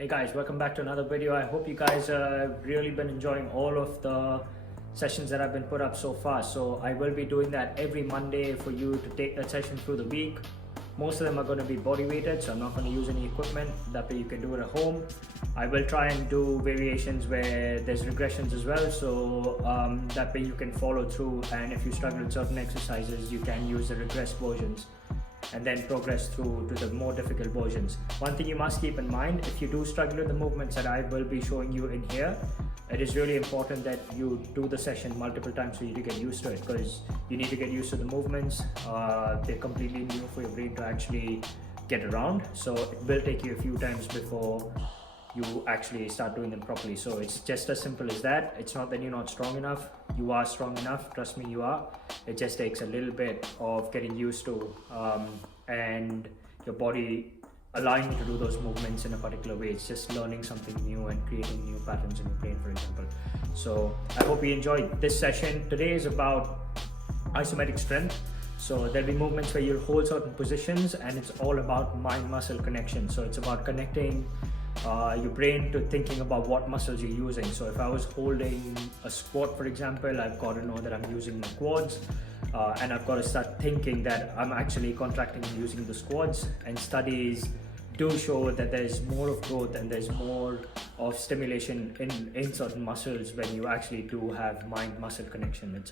Hey guys, welcome back to another video. I hope you guys have really been enjoying all of the sessions that I've been put up so far. So I will be doing that every Monday for you to take that session through the week. Most of them are going to be body weighted, so I'm not going to use any equipment. That way you can do it at home. I will try and do variations where there's regressions as well, so that way you can follow through, and if you struggle with certain exercises you can use the regressed versions and then progress through to the more difficult versions. One thing you must keep in mind, if you do struggle with the movements that I will be showing you in here, it is really important that you do the session multiple times for you to get used to it, because you need to get used to the movements. They're completely new for your brain to actually get around, so it will take you a few times before you actually start doing them properly. So it's just as simple as that. It's not that you're not strong enough. You are strong enough, trust me, you are. It just takes a little bit of getting used to and your body allowing you to do those movements in a particular way. It's just learning something new and creating new patterns in your brain, for example. So I hope you enjoyed this session. Today is about isometric strength. So there'll be movements where you'll hold certain positions, and it's all about mind-muscle connection. So it's about connecting your brain to thinking about what muscles you're using. So if I was holding a squat, for example, I've got to know that I'm using my quads, and I've got to start thinking that I'm actually contracting and using the quads. And studies do show that there's more of growth and there's more of stimulation in certain muscles when you actually do have mind-muscle connection.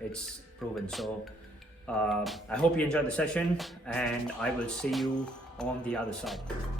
It's proven. So I hope you enjoyed the session, and I will see you on the other side.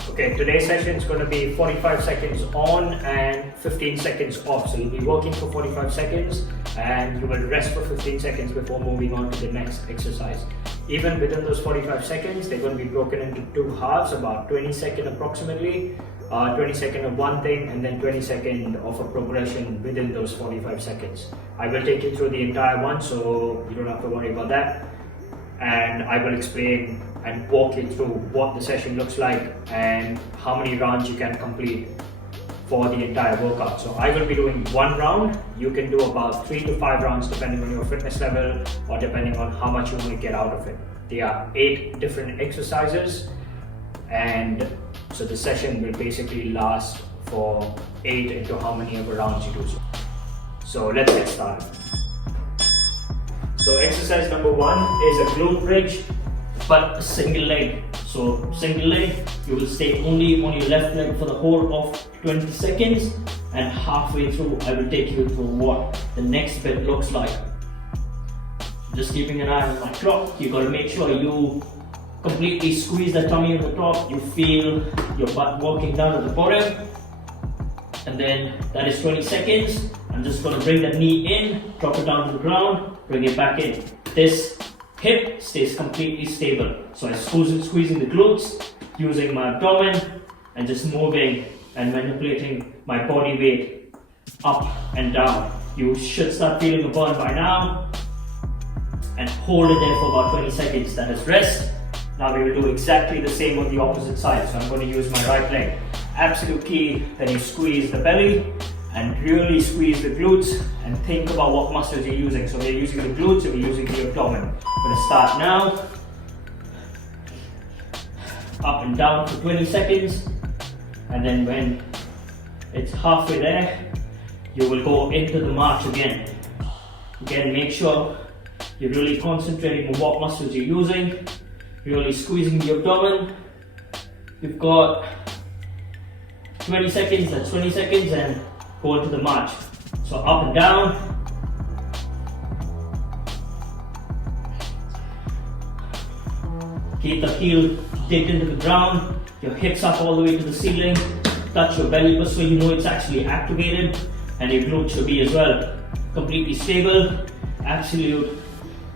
Okay, today's session is going to be 45 seconds on and 15 seconds off. So you'll be working for 45 seconds and you will rest for 15 seconds before moving on to the next exercise. Even within those 45 seconds, they're going to be broken into two halves, about 20 seconds approximately. 20 seconds of one thing and then 20 seconds of a progression within those 45 seconds. I will take you through the entire one, so you don't have to worry about that. And I will explain and walk you through what the session looks like and how many rounds you can complete for the entire workout. So I will be doing one round. You can do about 3 to 5 rounds depending on your fitness level or depending on how much you want to get out of it. There are 8 different exercises, and so the session will basically last for 8 into how many of the rounds you do. So let's get started. So exercise number 1 is a glute bridge, but a single leg. So single leg, you will stay only on your left leg for the whole of 20 seconds, and halfway through I will take you through what the next bit looks like. Just keeping an eye on my clock. You got to make sure you completely squeeze the tummy at the top. You feel your butt working down at the bottom, and then that is 20 seconds. I'm just going to bring the knee in, drop it down to the ground, bring it back in. This hip stays completely stable. So I'm squeezing the glutes, using my abdomen, and just moving and manipulating my body weight up and down. You should start feeling the burn by now, and hold it there for about 20 seconds. That is rest. Now we will do exactly the same on the opposite side. So I'm going to use my right leg. Absolute key that you squeeze the belly and really squeeze the glutes and think about what muscles you're using. So we're using the glutes and we're using the abdomen. I'm going to start now. Up and down for 20 seconds, and then when it's halfway there, you will go into the march again. Again, make sure you're really concentrating on what muscles you're using, really squeezing the abdomen. You've got 20 seconds, that's 20 seconds, and go into the march. So up and down. Keep the heel dipped into the ground, your hips up all the way to the ceiling. Touch your belly so you know it's actually activated, and your glutes should be as well. Completely stable. Absolute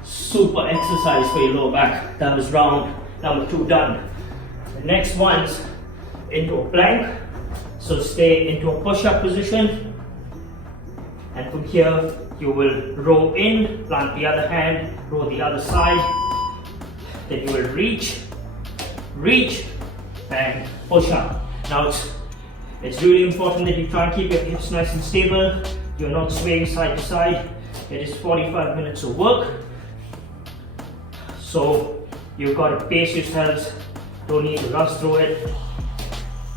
super exercise for your lower back. That was round number 2 done. The next one's into a plank. So stay into a push-up position, and from here you will row in, plant the other hand, row the other side. Then you will reach, and push up. Now it's really important that you try and keep your hips nice and stable. You're not swaying side to side. It is 45 minutes of work, so you've got to pace yourselves. Don't need to rush through it.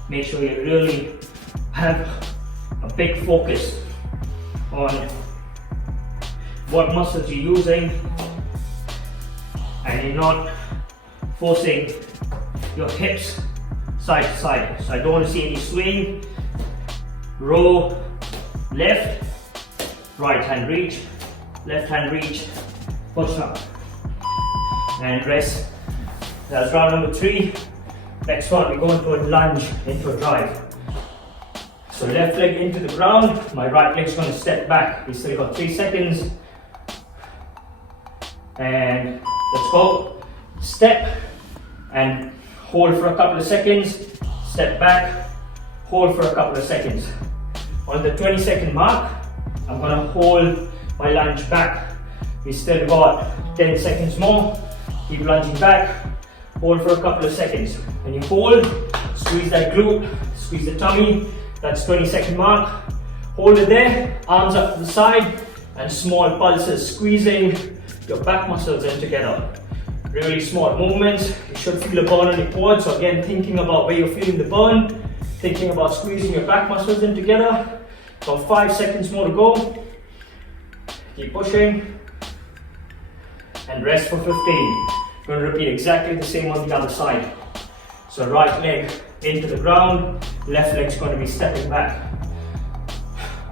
Make sure you really have a big focus on what muscles you're using, and you're not forcing your hips side to side. So I don't want to see any swing. Row, left, right hand reach, left hand reach, push up, and rest. That's round number 3. Next one, we go into a lunge, into a drive. So left leg into the ground, my right leg's going to step back. We still got 3 seconds. And let's go. Step and hold for a couple of seconds. Step back, hold for a couple of seconds. On the 20-second mark, I'm going to hold my lunge back. We still got 10 seconds more. Keep lunging back, hold for a couple of seconds. When you hold, squeeze that glute, squeeze the tummy. That's 20-second mark. Hold it there, arms up to the side, and small pulses, squeezing your back muscles in together. Really small movements. You should feel a burn on your quads. So again, thinking about where you're feeling the burn, thinking about squeezing your back muscles in together. About 5 seconds more to go. Keep pushing. And rest for 15. We're going to repeat exactly the same on the other side. So right leg into the ground, left leg's going to be stepping back.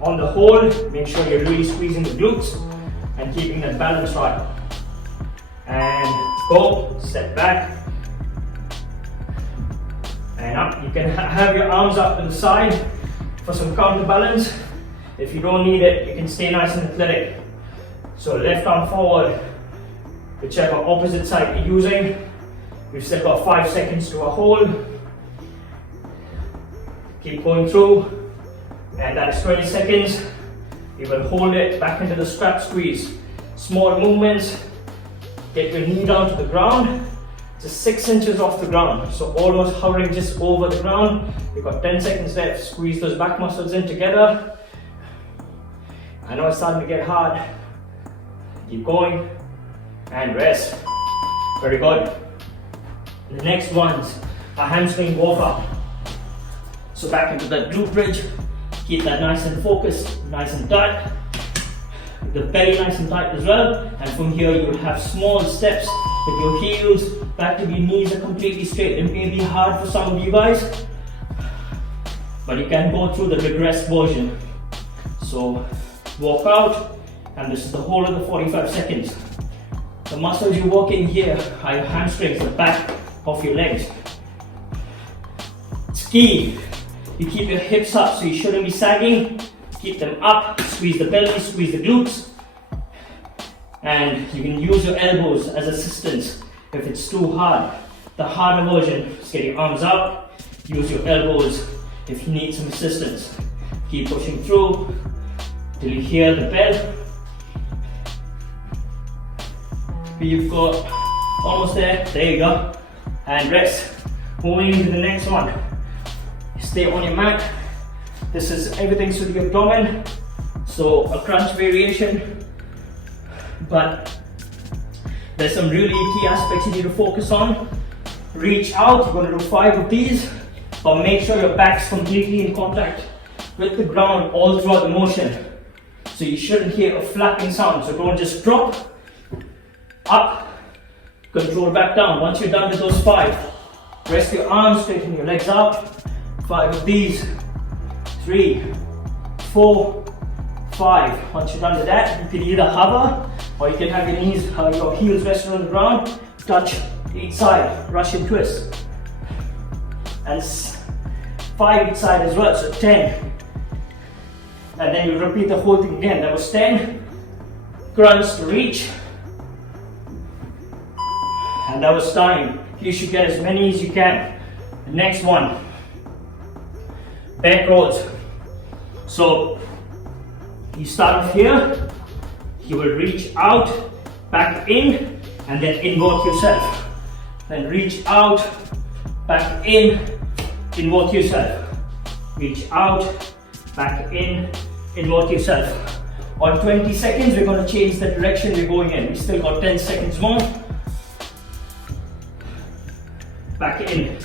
On the hold, make sure you're really squeezing the glutes and keeping that balance right. And go, step back, and up. You can have your arms up to the side for some counterbalance. If you don't need it, you can stay nice and athletic. So left arm forward, whichever opposite side you're using. We've still got 5 seconds to a hold. Keep going through, and that's 20 seconds. You will hold it back into the strap squeeze. Small movements. Get your knee down to the ground, just 6 inches off the ground. So almost hovering just over the ground. You've got 10 seconds left. Squeeze those back muscles in together. I know it's starting to get hard. Keep going and rest. Very good. The next one's a hamstring walk-up. So back into that glute bridge. Keep that nice and focused, nice and tight. The belly nice and tight as well. And from here you will have small steps with your heels back to your knees are completely straight. It may be hard for some of you guys, but you can go through the regressed version. So walk out, and this is the whole of the 45 seconds. The muscles you're working here are your hamstrings, the back of your legs. It's key. You keep your hips up, so you shouldn't be sagging. Keep them up, squeeze the belly, squeeze the glutes. And you can use your elbows as assistance if it's too hard. The harder version is get your arms out, use your elbows if you need some assistance. Keep pushing through till you hear the bell. You've got almost there you go. And rest. Moving into the next one. Stay on your mat. This is everything to the abdomen, so a crunch variation, but there's some really key aspects you need to focus on. Reach out, you're going to do 5 of these, but make sure your back's completely in contact with the ground all throughout the motion. So you shouldn't hear a flapping sound, so don't just drop, up, control back down. Once you're done with those 5, rest your arms, straighten your legs out. 5 of these. 3, 4, 5. Once you're done with that, you can either hover or you can have your knees, your heels resting on the ground, touch each side, Russian twist. And 5 each side as well, so 10. And then you repeat the whole thing again. That was 10. Crunch to reach. And that was time. You should get as many as you can. The next one. Back rolls. So you start off here, you will reach out, back in, and then invert yourself. Then reach out, back in, invert yourself. Reach out, back in, invert yourself. On 20 seconds, we're going to change the direction we're going in. We still got 10 seconds more. Back in.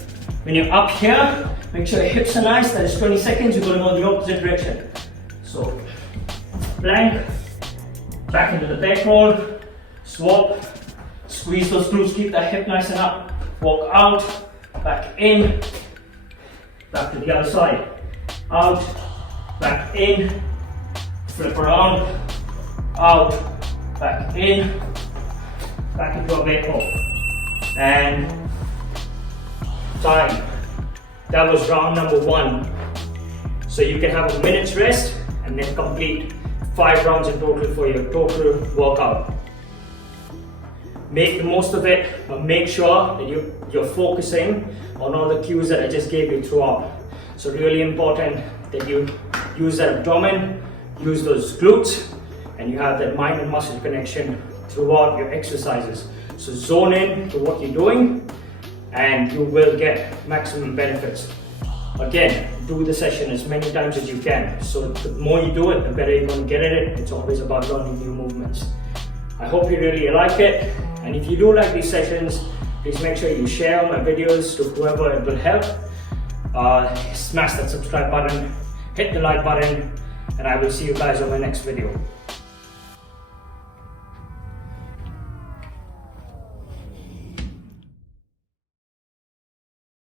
When you're up here, Make sure your hips are nice. That is 20 seconds. You're going to go in the opposite direction. So, plank, back into the back roll, swap, squeeze those glutes, keep that hip nice and up. Walk out, back in, back to the other side. Out, back in, flip around, out, back in, back into a back roll. And time. That was round number 1. So you can have a minute's rest and then complete 5 rounds in total for your total workout. Make the most of it, but make sure that you're focusing on all the cues that I just gave you throughout. So really important that you use that abdomen, use those glutes, and you have that mind and muscle connection throughout your exercises. So zone in to what you're doing and you will get maximum benefits. Again, do the session as many times as you can. So the more you do it, the better you're going to get at it. It's always about learning new movements. I hope you really like it. And if you do like these sessions, please make sure you share my videos to whoever it will help. Smash that subscribe button, hit the like button, and I will see you guys on my next video.